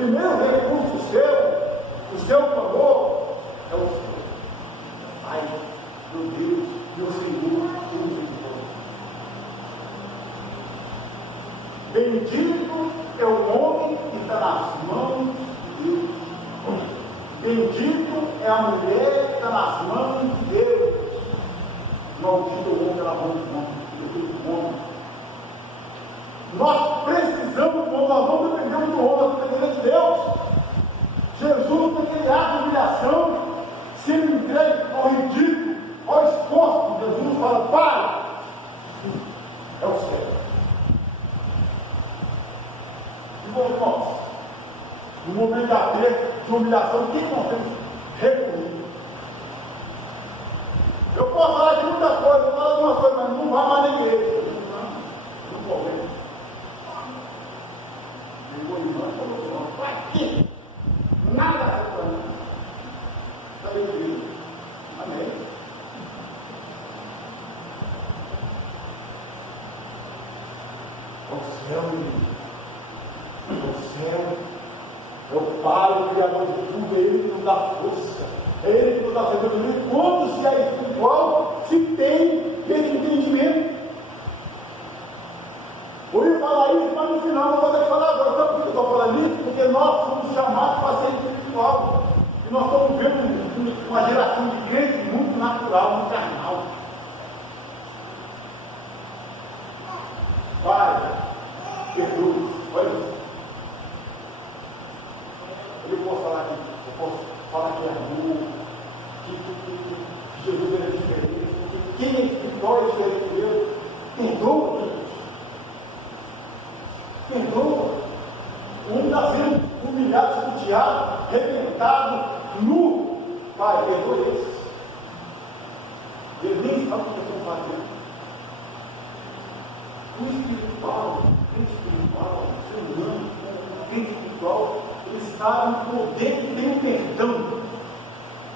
primeiro recurso o seu clamor, é o Senhor. Pai, meu Deus, meu Senhor, meu Senhor. Bendito é o homem que está nas mãos de Deus. Bendito é a mulher que está nas mãos de Deus. Maldito é o homem que está na mão de homem. Nós precisamos, nós vamos depender do homem, nós depender de Deus. Jesus, naquele ato de humilhação, sendo entregue ao ridículo, ao exposto, Jesus fala: Pai, é o céu. E vamos nós, no momento de humilhação, o que nós temos recorrido? Eu posso falar de muitas coisas, eu falo de uma coisa, mas não vai mais nem ele. Não problema. Ligou o irmão e falou: Pai, que? Nada para mim. Está bem comigo. Amém. O céu, é o Pai, o Criador de tudo, é Ele que nos dá força, é Ele que nos dá sabedoria. Quando se é espiritual, se tem esse entendimento. Eu ia falar isso, mas no final não vou ter que falar agora. Sabe por que eu estou falando isso? Porque nós somos chamados para ser espiritual. E nós estamos vendo uma geração de crentes muito natural, muito carnal. Pai, perdoe. Olha isso. Eu posso falar aqui, que é amor, que Jesus era diferente, que quem é espiritual é diferente de Deus. Perdoa, gente. Perdoa. O homem está sendo humilhado, escuteado, arrebentado, nu. Pai, perdoa eles. Eles nem sabem o que estão fazendo. O espiritual, o ser humano, o espiritual, eles sabem o poder que tem o perdão.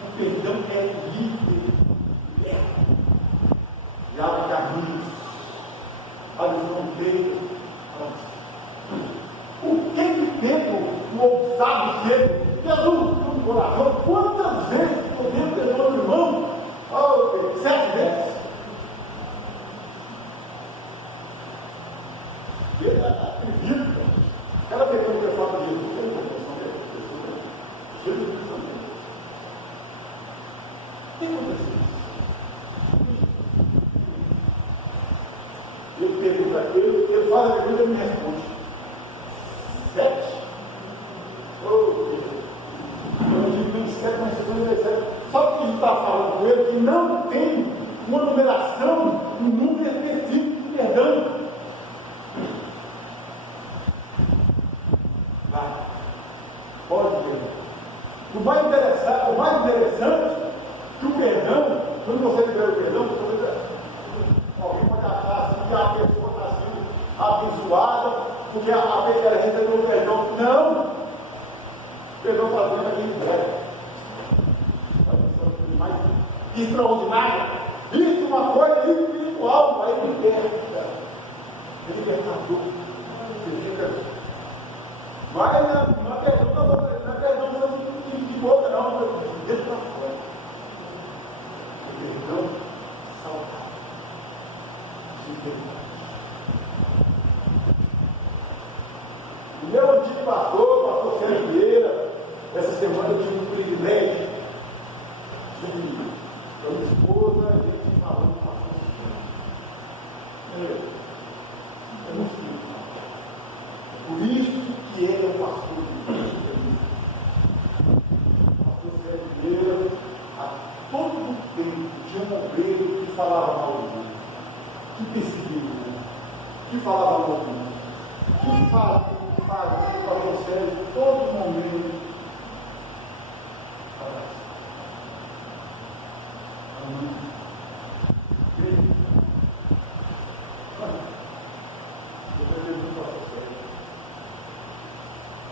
O perdão é livre. E abre caminhos, abre fronteiras. O que Pedro, o ousado Pedro, Jesus no coração, quantas vezes podemos perdoar o irmão? 7 vezes. Ele acredita. Cada pessoa que fala de Jesus, tem uma intenção dele. Jesus também. O que aconteceu? Eu pergunto a ele fala a pergunta e me responde. 7? Oh, Deus. Eu digo 27, mas 57. Só que a gente está falando com ele que não tem uma numeração, um número específico de perdão. Vai. Pode perdoar. O mais interessante que o perdão, quando você libera o perdão, alguém pode achar assim que a pessoa está sendo abençoada porque a pessoa recebeu o perdão. Não! O perdão está dentro aqui em breve. Mais extraordinária. Isso é uma coisa espiritual, aí liberta. Libertador. Vai na perdão de boca, não, dentro da fora. Perdão saudável. O meu antigo pastor Sérgio Vieira, essa semana eu tive o privilégio de, com a minha esposa, a gente falou com o pastor. É muito espiritual. Por isso que ele é o pastor de Deus. O pastor Sérgio Vieira, a todo tempo, tinha um obreiro que falava mal de mim, que perseguia mim, que falava mal de mim, que fala o pastor Sérgio, todo momento.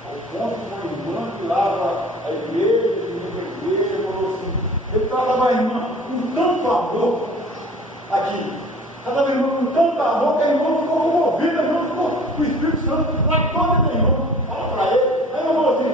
Ao ponto de uma irmã que lava a igreja, a igreja, falou assim, ele tratava a irmã com tanto amor aqui. Tratava a irmã com tanto amor que a irmã ficou comovida, a irmã ficou com o Espírito Santo lá toda a irmã. Fala para ele, aí eu vou assim,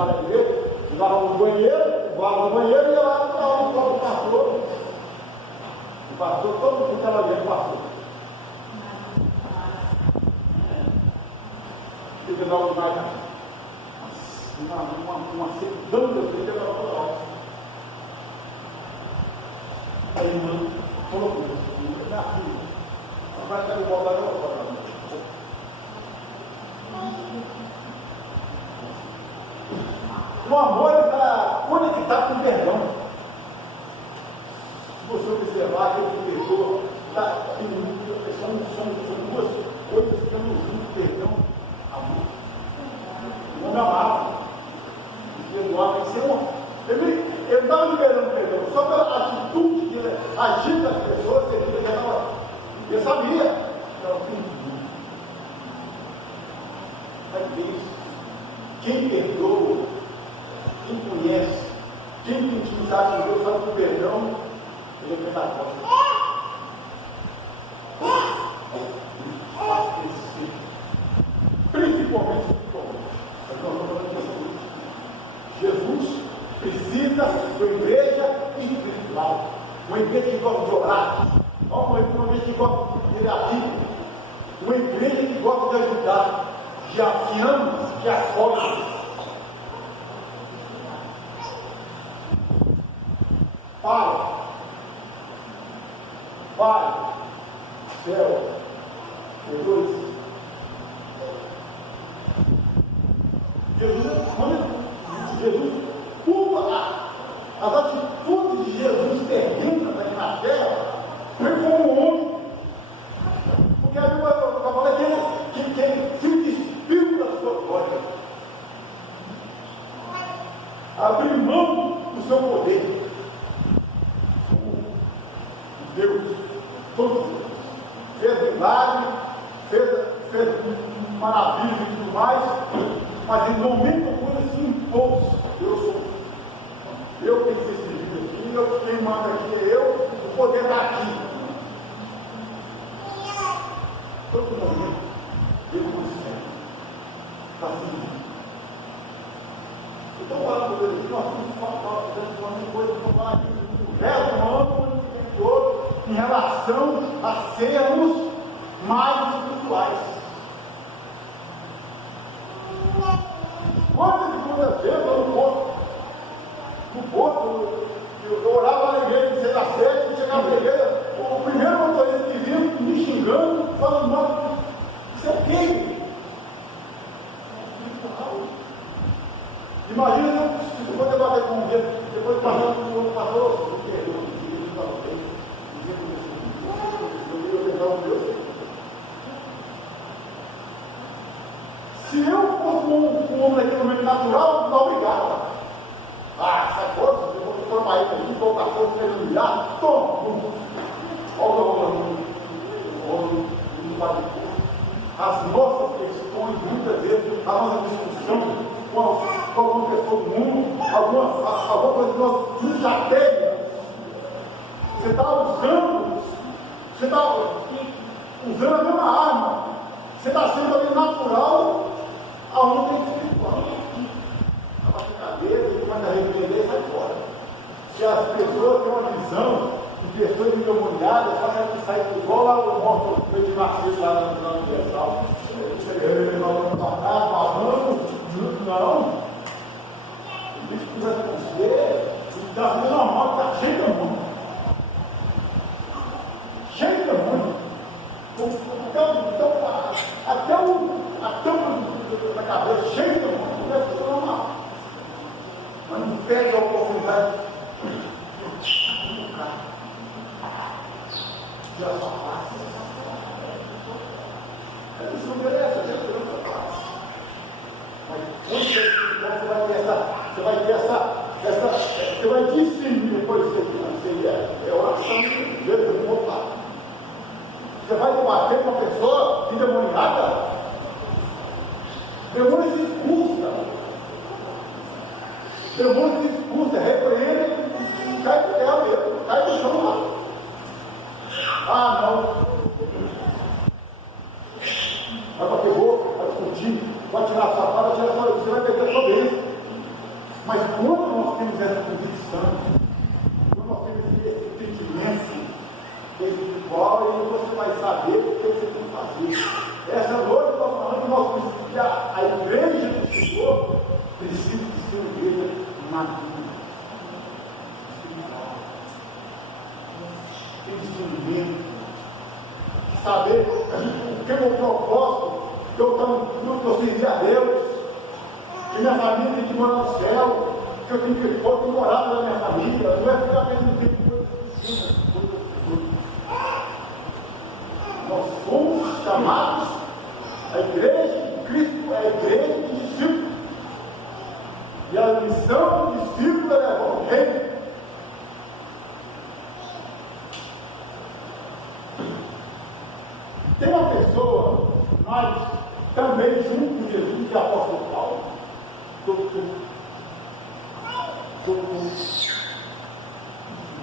lá na igreja, ficava no banheiro, voava no banheiro e ia lá para o pastor. O pastor, todo mundo ficava ali, o pastor. Fica na unidade, uma secão de vida para o aí, irmã, falou com isso, minha filha, vai estar igual da outra. O amor está conectado com o perdão. Se você observar, aquele que perdoa, são duas coisas que andam junto: perdão, amor. O homem amava, perdoar tem que ser um. Ele não estava liberando perdão, só pela atitude que ele agiu das pessoas, ele sabia que ela tem tudo. Vai ver isso. Quem perdoa, quem conhece, quem tem intimidade com Deus, sabe que o perdão, ele é pedagógico. Faz crescer. Principalmente Jesus precisa de uma igreja espiritual, uma igreja que gosta de orar, uma igreja que gosta de ter a vida, uma igreja que gosta de ajudar, que ama, que acolhe. Pai, céu, Jesus, as atitudes de Jesus terrenas aqui na terra, foi como um homem, porque a Bíblia fala que ele se despiu da sua glória, abriu mão do seu poder. Deus, todos fez milagre, fez maravilha e tudo mais, mas em momento algum ele se impôs. Eu tenho que ser servido aqui, quem manda aqui é eu, o poder está aqui. Todo momento ele consegue. Está servindo. Então, falando por ele, nós temos uma coisa que eu falo aqui, o resto do ano todo, em relação a sermos mais espirituais. Quantas vezes eu no posto, eu orava na igreja, sei da sede, chegava na igreja, o primeiro motorista que vinha me xingando, falando, não, isso é o quê? Imagina se tu for debater com um dedo, depois de passar com o outro pastor, o que se eu fosse um homem daquele momento natural, não obrigado. Sai fora, eu vou formar ele aqui, vou para fora, para ele humilhar, toma. Olha o as nossas questões, muitas vezes, a nossa discussão com alguma pessoa do mundo, alguma coisa que nós chateia. Você está usando a mesma arma, você está sendo ali natural, aonde tem espiritual. Abaixa a cabeça e começa a repreender e sai fora. Se as pessoas têm uma visão de pessoas endemoniadas, elas têm que sair igual lá o morto de Narciso lá na Universal. Não. O bicho conversa com você, está fazendo normal, está cheio de demônio. Cheio de demônio. Até a tampa da cabeça cheia de demônio, não deve ser normal. Mas não perde a oportunidade de tocar. De a sua face. Isso não merece, a gente não sua face. Mas você vai ter você vai discernir depois é oração de Deus, voltar. Você vai debater com uma pessoa endemoniada, demônio se expulsa. Demônio se expulsa, repreende e cai do céu mesmo, cai do chão lá. Não. Vai bater boca, vai discutir, vai tirar a sua fala, você vai perder a sua bênção. madura, espiritual, tem discernimento, saber o que é o propósito, que eu servi a Deus, que minha família tem que morar no céu, que eu tenho que morar na minha família, não é ficar perdendo tempo com coisas. Nós fomos chamados, a igreja de Cristo é a igreja de discípulos. E a missão do discípulo é levar o reino. Tem uma pessoa, mas também junto com Jesus, que é o apóstolo Paulo,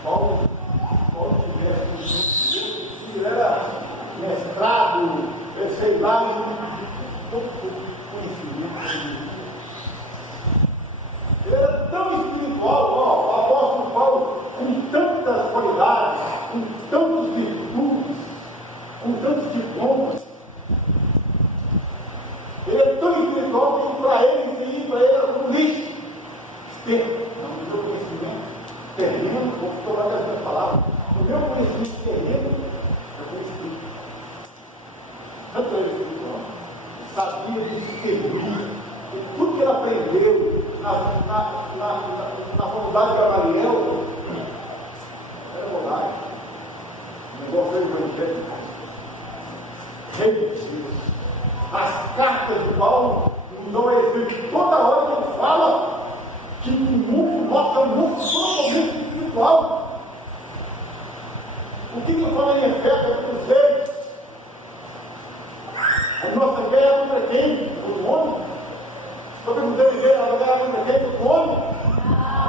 Paulo tivesse se era mestrado, sei lá, pouco conhecimento. Ele era tão espiritual, o apóstolo Paulo, com tantas qualidades, com tantas virtudes, com tantos diplomas. Ele é tão espiritual que para ele era um lixo. Não, o meu conhecimento terreno, vou tomar das minhas palavras, o meu conhecimento terreno é conhecimento. Tanto ele espiritual, sabia discernir, e tudo que ele aprendeu na faculdade de Gamaliel era bobagem. O negócio era evangélico. Repetido. As cartas de Paulo não é exemplo. Toda hora que ele fala que o mundo mostra um mundo totalmente espiritual. O que ele fala em Efésios para os reis? A nossa guerra contra quem? O homem? Estou perguntando a guerra contra quem? O homem?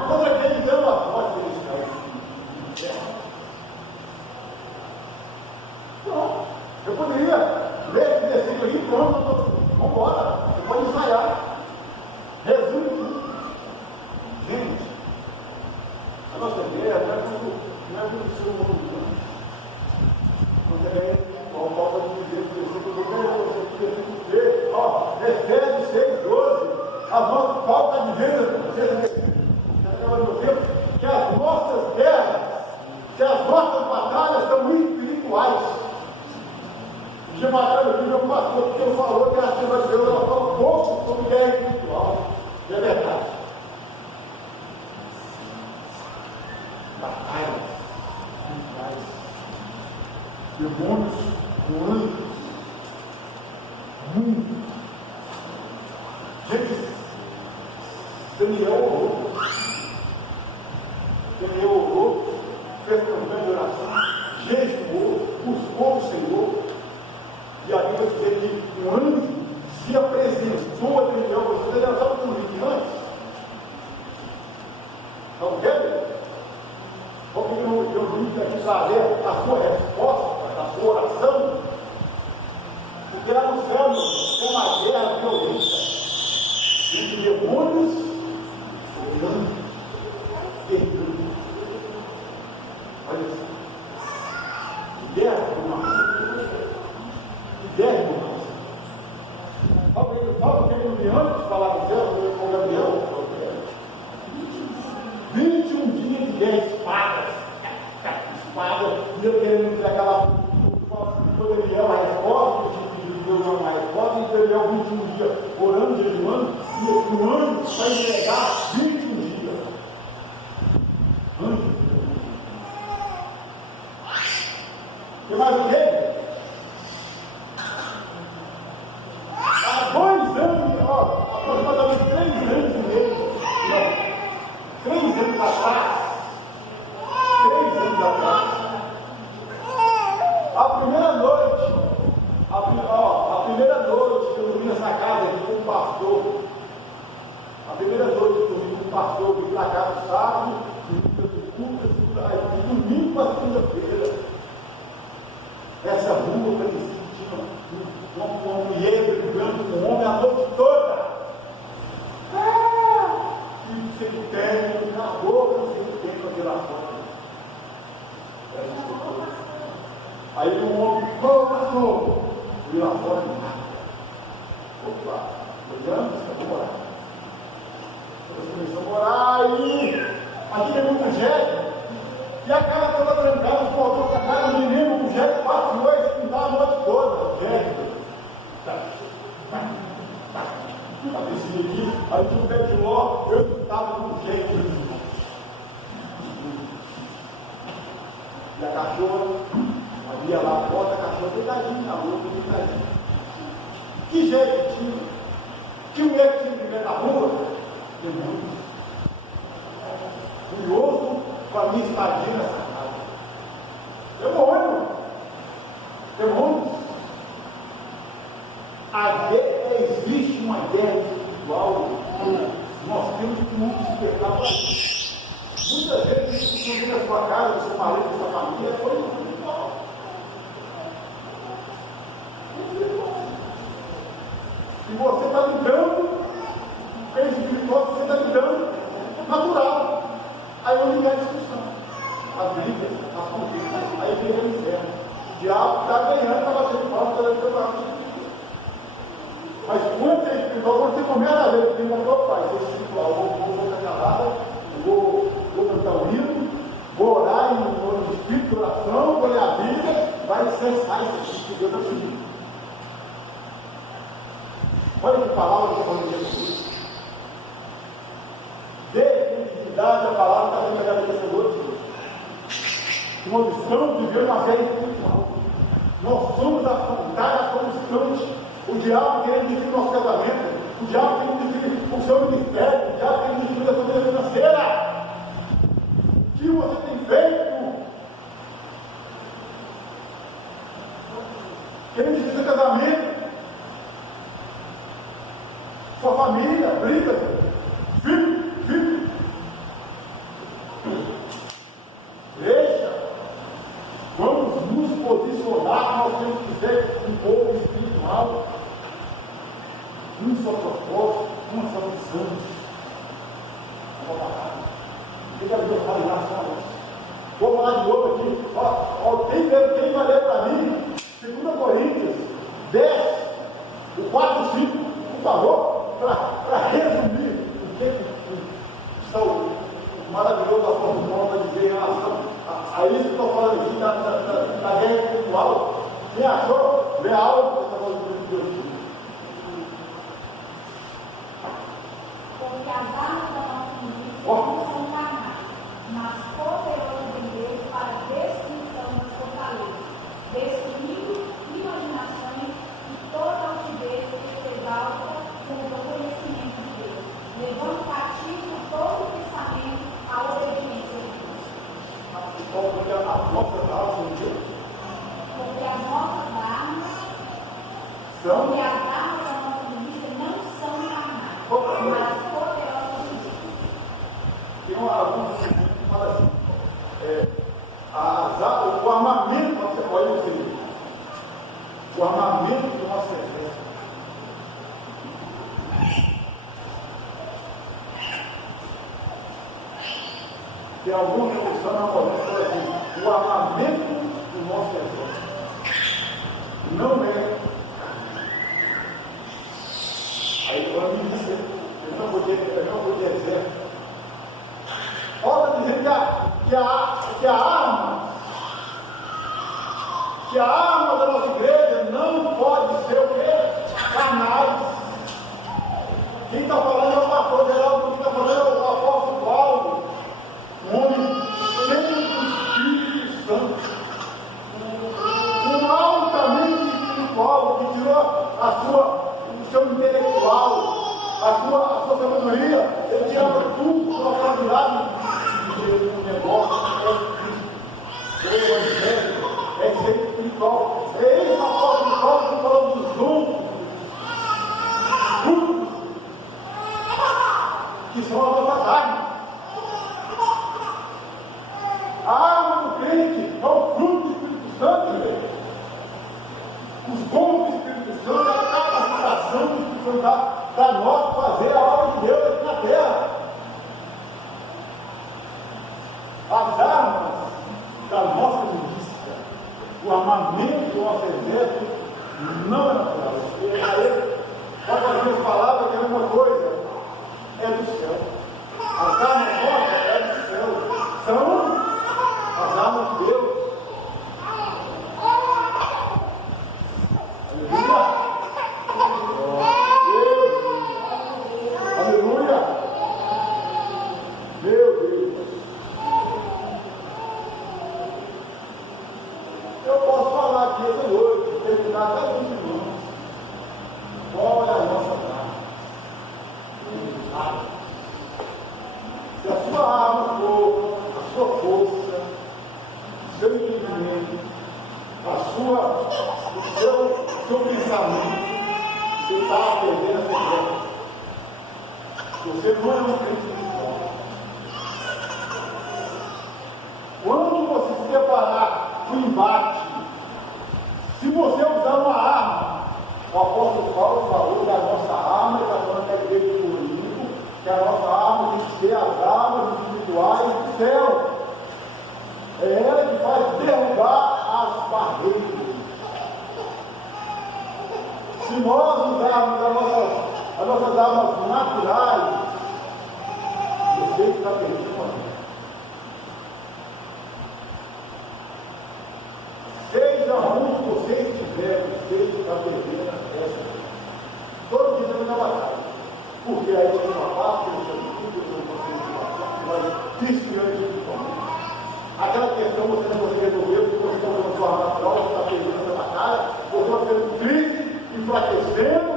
Contra quem então a voz deles? Pronto. Eu poderia ler esse versículo aqui, pronto, vamos embora. Você pode ensaiar. Resume tudo. Gente, a nossa guerra não é do seu mundo. Você ganha, como Paulo pode dizer, você vê, ó, Efésios 6:12, Paulo está dizendo, que as nossas guerras, que as nossas batalhas são espirituais. Já mataram aqui, meu pastor, porque eu falou que a Assembleia de Deus, ela fala pouco sobre guerra espiritual. E é verdade. Batalhas espirituais. Demônios, anjos, mundo. Gente, Daniel orou, fez campanha de oração, jejuou, buscou o Senhor, e a Bíblia diz que um anjo se apresentou a Daniel, você já estava com ele antes. Não quer? Porque eu vim aqui para ler a sua resposta, a sua oração, porque lá no céu tem uma guerra violenta entre demônios e anjos. Olha isso. Que guerra, irmão. Que guerra, irmão. Sabe o que eu antes falar com o Gabriel? 21 dias de guerra, espada, e eu querendo dizer aquela. Poderia a resposta, que Deus não uma resposta, e Daniel 21 dias orando, jejuando, e o anjo vai entregar 21 dias. Anjo. E mais o quê? Há 2 anos, aproximadamente 3 anos e meio, 3 anos atrás, a primeira noite que eu dormi nessa casa aqui com o pastor, eu vim para cá no sábado, e domingo para segunda-feira, essa rua parecia que tinha uma mulher brigando com um homem a noite toda. E não sei o que tem, na boca, não sei o que tem com aquele lá fora. Aí um homem, pastor, e lá fora não nada. Opa, olhando, você vai morar. Eles começaram a morar, jegue, e a cara toda trancada, o portão com a cara do menino, o jegue passou e pintar a noite toda. O jegue. Aí tinha um pé de ló, eu estava com o jegue. E a cachorra, havia lá a porta, a cachorra deitadinha na rua, deitadinha. Que jeito tinha? Que mulher que tinha que viver na rua? Demônios. Curioso com a minha estadia nessa casa. Demônio. Demônios. Existe uma guerra espiritual. Nós temos que nos despertar para isso. Muitas vezes, isso na sua casa, no seu marido, na sua família, foi espiritual. Se você está lidando, com o espiritual, você está lidando natural. Aí onde vem a discussão, as brigas, as conquistas, aí vem o inferno. O diabo está ganhando para bater de palma pela vida. Mas quando você é espiritual, quando você começa a ver o que tem na tua pai, você é espiritual, vou fazer calada, vou cantar o hino, vou orar no espírito de oração, vou ler a Bíblia, vai cessar esse tipo de Deus na vida. Olha que palavra que eu falei de Jesus. Dê credibilidade à palavra que está sendo vencedor de Deus. Uma missão de viver uma fé espiritual. Nós somos a fronteira constante. O diabo querendo destruir o nosso casamento, o diabo querendo destruir o seu ministério, o diabo querendo destruir a sua vida financeira. O que você tem feito? Querendo destruir seu casamento, sua família, briga, filho. Deixa. Vamos nos posicionar, nós temos que ser um povo espiritual. Um só propósito, uma só missão. Fica a Deus falar em relação a isso. Vou falar de novo aqui. Quem vai ler para mim, 2 Coríntios 10, o 4 e 5, por favor, para resumir o que está o maravilhoso apóstolo para dizer em relação a isso que estou falando aqui da guerra espiritual. Quem achou, vê a aula que está falando de Deus. Porque as armas da nossa milícia não são carnais, mas poderosas em Deus para a destruição das fortalezas, destruindo imaginações e toda altivez que se exalta contra o conhecimento de Deus, levando cativo todo o pensamento à obediência de Deus. Porque as nossas armas Porque as nossas armas são. Porque as armas da nossa milícia não são carnais, mas poderosas em Deus. Tem alguns que falam assim, o armamento, olha o seguinte, o armamento do nosso exército. Tem alguma tradução na polícia assim, o armamento do nosso exército não é. Aí quando me disse, eu não vou ter exército. Olha, está dizendo que a arma da nossa igreja não pode ser o quê? Carnais. Quem está falando é o pastor Geraldo, quem está falando é o apóstolo Paulo, um homem cheio do Espírito Santo, um altamente espiritual, que tirou o seu intelectual, a sua sabedoria, ele tirava tudo para a qualidade de negócio, é evangelho, é ser espiritual. É ele, o apóstolo Paulo, que falou dos frutos, que são as nossas armas. A arma do crente é o fruto do Espírito Santo, os dons do Espírito Santo, a capacitação do Espírito Santo para nós fazer a obra de Deus aqui na terra. As armas da nossa milícia, o armamento do nosso exército não é natural. Pode fazer palavras que é uma coisa, é do céu. As armas nossas é do céu, são sentimento, o seu pensamento, você está perdendo a fé. Você não é um crente espiritual. Quando você se preparar para o embate, se você usar uma arma, o apóstolo Paulo falou da nossa arma, está falando da igreja de Corinto, que a nossa arma tem que ser as armas espirituais do céu. É ela que faz derrubar as barreiras. Se nós usarmos as nossas armas naturais, você está perdido com a vida. Seja onde você estiver, você está perdendo essa vida. Todo dia estamos na batalha. Porque aí tem uma parte, eu não desfiante espiritualmente. Aquela questão você não consegue resolver, porque você está usando sua arma natural, você está perdendo essa batalha, você está sendo triste, enfraquecendo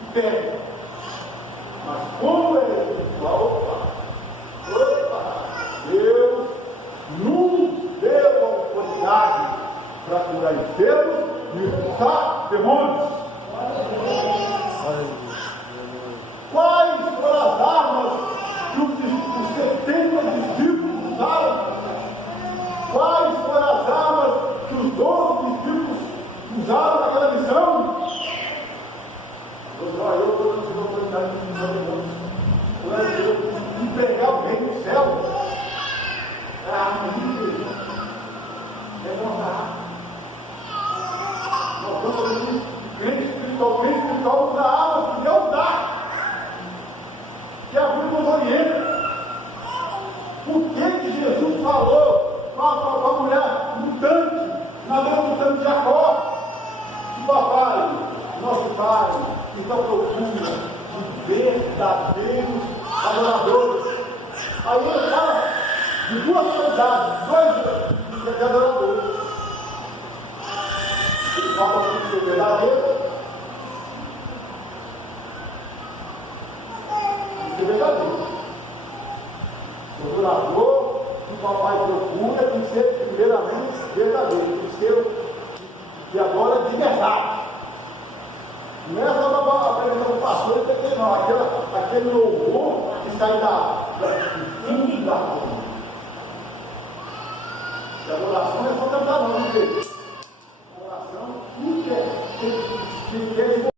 e perde. Mas quando é espiritual, Deus nos deu a oportunidade para curar enfermos e expulsar demônios. Quais foram as armas que os 70 discípulos usaram? Quais foram as armas que os 12 discípulos usaram naquela missão? Eu estou dando a oportunidade de expulsar demônios. Entregar o reino do céu. É a arma de Deus. É nossa arma. Nós estamos falando de crente espiritual usa armas que Deus dá. Que a Bíblia nos orienta. Por que Jesus falou com a mulher mutante, na mão mutante de Jacó? Que papai, nosso pai, que está à procura de verdadeiros adoradores. Aí ele fala de duas qualidades, dois adoradores. Ele fala para o verdadeiro e o verdadeiro. O adorador que o papai procura tem que ser primeiramente verdadeiro, tem que ser que adora de verdade. Não é só a pregação do pastor e tem que não, aquele louvor que sai do fundo da alma. A adoração não é só cantar não, igreja.